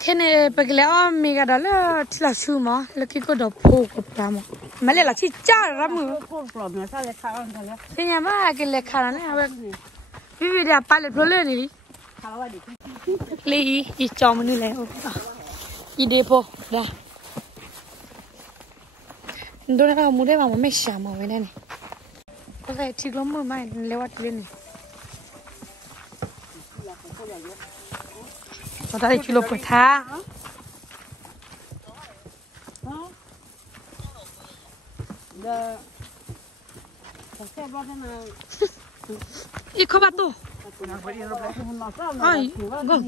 thế này bây giờ mình cái đó là chỉ là chú mà là cái đó phô của ta mà lại là chỉ cha ra mưa thế nhà mà cái lệ khá này à vì vì là ba lệ phô lên đi lấy ý cho mình lấy ý đẹp po đó đôi lúc mua đấy mà mấy xàm mà vậy này có thể chỉ có mưa mai lewat lên này có thể chỉ lột tha ít khó bắt đâu ai go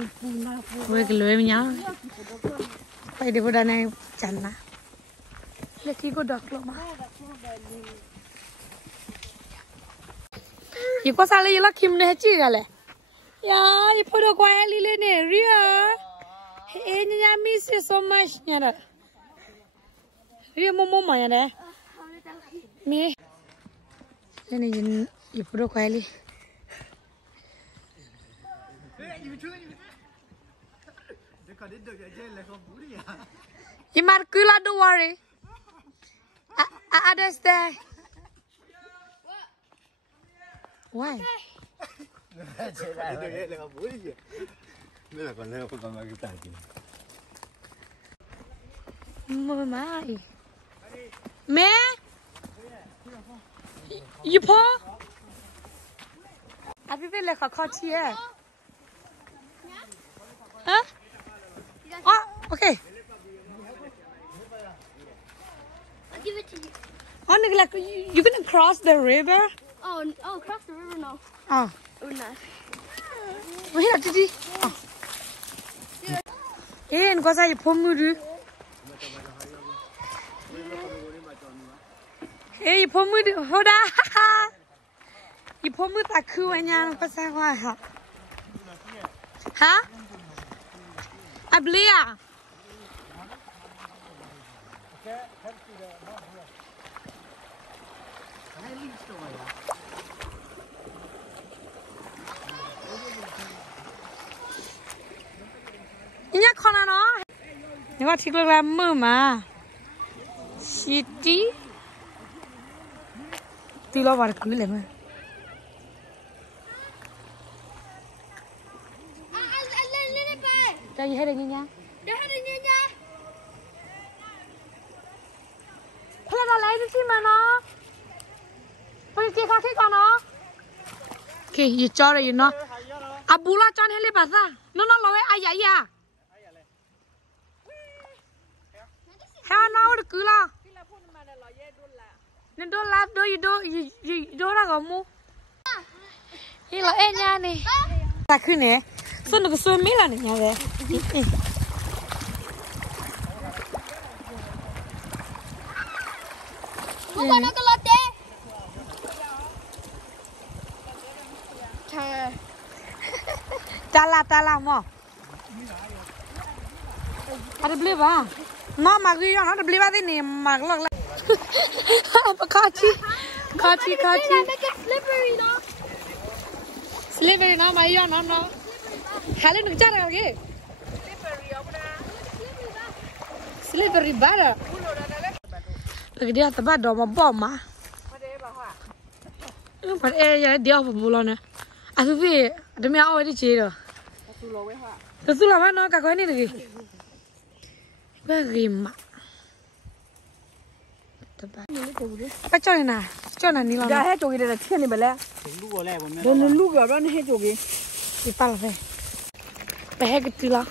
với cái lưới mình nhá phải để vào đây này chắn na lấy cái có đọc lắm ये को साले ये ला किम ने ची गले यार ये फोटो को है लीले ने रिया ए न्या मिस so much न्या रे रिया मोमो मा या रे मी ने ये फोटो को है ली ये मार कुला don't worry I understand why mơ mai mẹ you po àพี่เป็นเลยขอเชียร์ฮะอ๋อโอเค I'll give it to you. ohนี่like you gonna cross the river Oh, cross the river now. oh Oh, nice. wait a minute oh eh nko sa iphomuru eh iphomuru hoda iphomuru ta khu anya nko sa hwa ha ablia 이냐 커나 너 내가 지금 라무마 시티 띠로 bar kulile me cho gì hết rồi nha thế là lấy đi mà nó bây giờ khác cái con nó kì gì cho rồi nó abula cho nên lấy bà ra nó nói ai vậy à ha nó được cứ lo nên đôi láp đôi ra gồm mu thì là em nha này ta cứ nè xuân được xuân mấy lần nhà về Mua con nó có lót tê. ta la mò ada beli ba nó mà cái nó beli ba thế này mà lắc lắc kachi Make it slippery now. slippery nó mà yêu nó hai lên được chắc rồi kì slippery ba rồi cái dia tập đồ mà bom mà phải e giờ dia phải bù lon nè à thưa vị đứa mẹ ơi đi chơi rồi tôi suy là nó cả cái này được gì ba rim mà bắt cho này nè cho này đi làm ra hết chỗ kia là thiên này bả lẽ rồi nó lúc rồi nó hết chỗ kia đi pal về bé hết cái gì là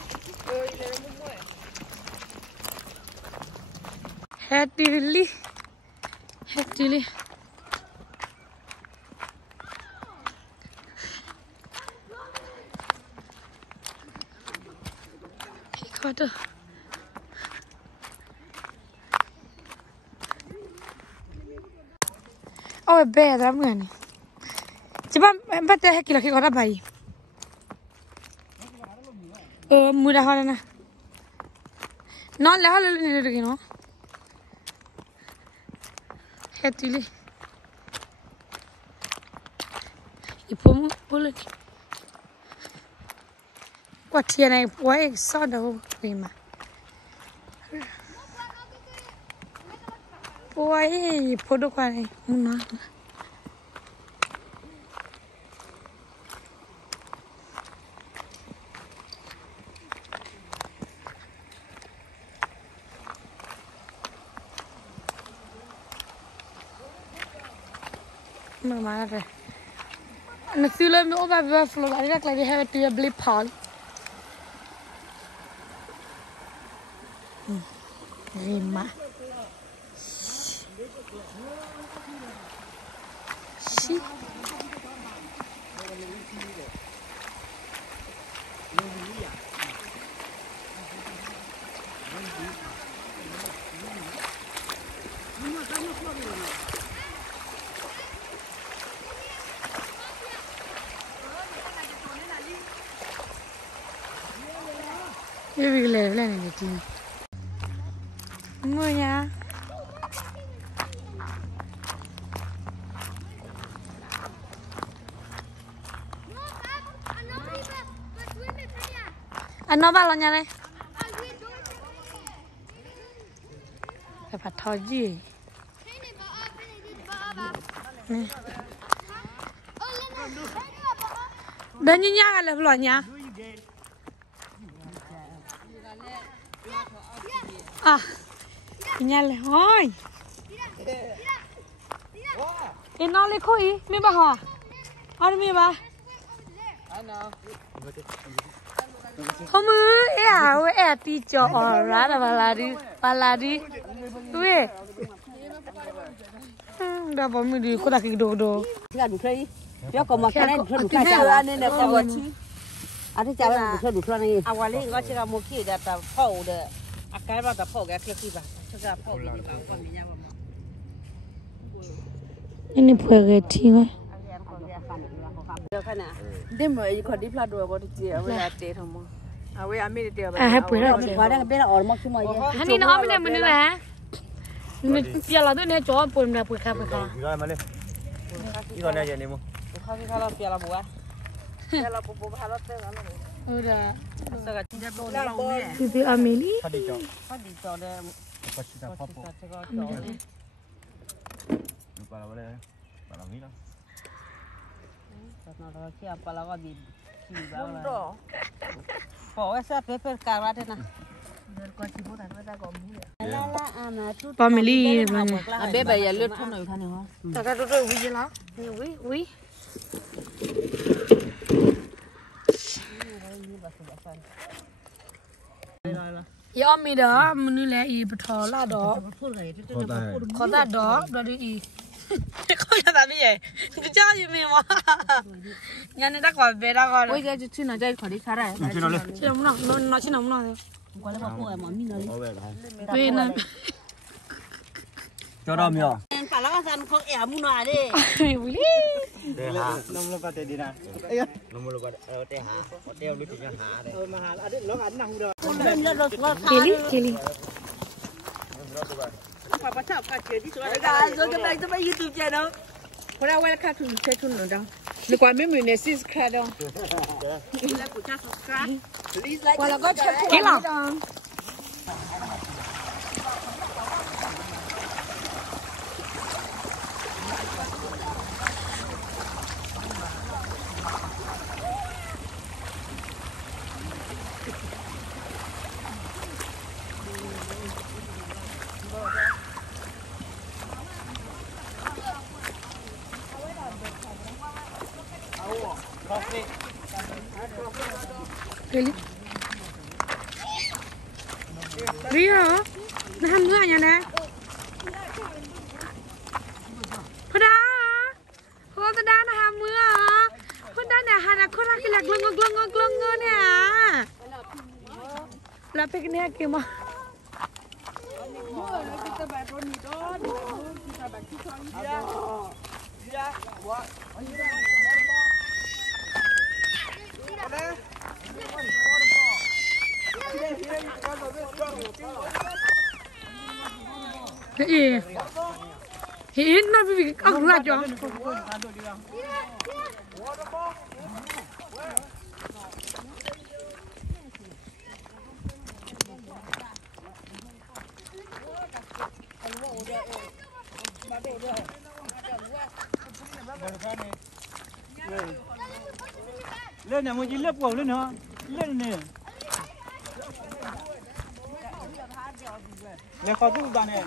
hết đi có được ôi bé lắm người này chỉ em bắt tay kia là khi có đáp bài mua ra hoa nè nó lấy hoa lên được cái nó hết đi iphom boleh กว่าเทียนในไว้ซ่อนเดี๋ยวไปมาไว้พอดูกว่าไอ้มุนนะมาเลยnatuurlijk nu op bij buffalo maar ik denk dat hij het weer blip haal rima si ये भी लेवल है नहीं थी मुझे अन्ना बालों जाने apa thaji dan nyinya kan le blonya à nhà lại hỏi cái nó lấy khối mi bà hả ăn mi bà không ư ẻ tí cho ra là bà là đi ui đã bỏ mi đi có đặt cái đồ là đủ thấy nhớ còn mà cái này đủ thấy chả nên là có chi anh thấy chả là đủ thấy này à qua lấy có chỉ là một cái để ta phâu để cái bao ta phâu cái kia bà cho ra phâu cái bao con mình nhau ini punya tinga đêm rồi còn đi pha đùa có đi chơi với là tết không mà à với anh mới đi chơi à punya mình qua đây bên là ở mắc chung mà anh đi nó bên này mình nữa mình giờ là tôi này cho bùn là bùn khá rồi mà lên đi còn này giờ đi mua không phải là phía là bùa phía là bùa pha lót tết lắm udah rồi bibi Ameli phát đi cho đây phát đi cho phong lupa lah boleh kalau ni lah nó siapa lah kau di sini bawa pokoknya saya paper karat na Family abe bayar lewat pun nak ni ha tak ada tu uji lah ui ya mi dah menu le i betul lah dah kau tak dah dari i kau dah tak biar kerja je memang yang ni tak kau beda kau oi jadi cina jadi kau di cara Cina le cina mana no cina mana kau le bawa kau mami nari bena cho đom vô kalau kan san kau mu nari teh ha nomor lupa teh dina nomor lupa teh ha hotel lu tiga ha deh mahal ada lo kan nang udah kili Papa cakap kacau di suara kan so kita buat YouTube channel kau dah well kat tu saya tu nanda ni kau memang ni subscribe dong like punya subscribe please like kalau kau cakap kila Really? Ria, nó ham nữa nhà nè. Phật đá, Phật đá nó ham nữa hả? Phật đá nè, hà nè, con ra cái lạc lưng nè. Là cái này kìa mà. Hiện nó bị ốc ra cho. lên nhà mình chỉ lớp quẩu lên nữa lên nè lên khó tu bàn này